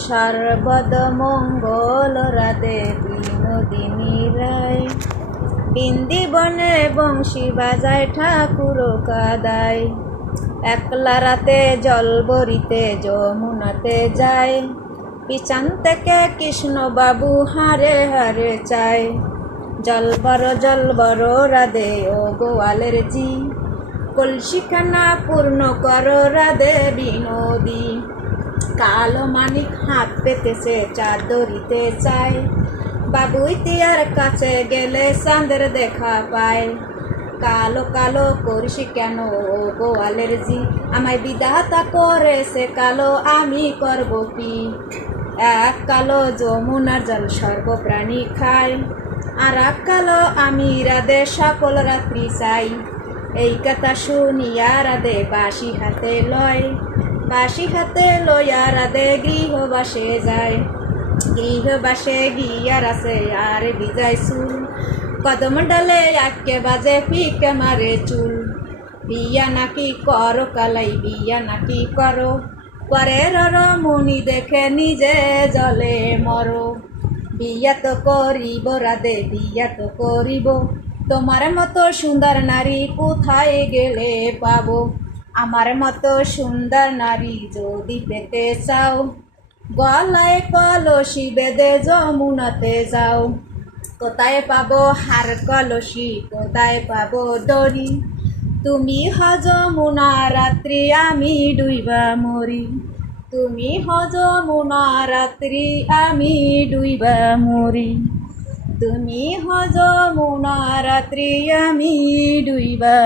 সর্বদ মঙ্গল রাধে বিনোদিনী রায়। বৃন্দিবনে বংশী বাজায় ঠাকুর কাদায়। একলা রাতে জল বরিতে যমুনাতে যায়। পিছন থেকে কৃষ্ণ বাবু হারে হারে চায়। জল বড় রাধে ও গোয়ালের জি, কলসিখানা পূর্ণ করো রাধে বিনোদী। কালো মানিক হাত পেতেছে চাদরিতে চায়। বাবুই তিয়ার কাছে গেলে চাঁদের দেখা পায়। কালো কালো করিস কেন ও গোয়ালের জি, আমায় বিধাতা করেছে কালো, আমি করব কি? এক কালো যমুনার জল সর্বপ্রাণী খায়, আর এক কালো আমি রাধে সকল রাত্রি চাই। এই কথা শুনিয়া রাধে বাঁশি হাতে লয়। বাঁশি হাতে লইয়া রাধে গৃহবাসে যায়। গৃহবাসে গিয়ার আছে আর বিজয় চুল, কদম ডালে আটকে বাজে ফিকে মারে চুল। বিয়া নাকি করো কালাই, বিয়া নাকি করো, পরের রমণী দেখে নিজে জলে মরো। বিয়া তো করিব রাধে, বিয়া তো করিব, তোমার মতো সুন্দর নারী কোথায় গেলে পাবো? আমার মতো সুন্দর নারী যদি পেতে চাও, গলায় কলসি বেঁধে যমুনাতে যাও। কোথায় পাবো হার কলসি, কোথায় পাবো দড়ি? তুমি হ যমুনা রাত্রি, আমি ডুইবা মরি। তুমি হ যমুনা রাত্রি, আমি ডুইবা মরি। তুমি হ যমুনা রাত্রি, আমি ডুইবা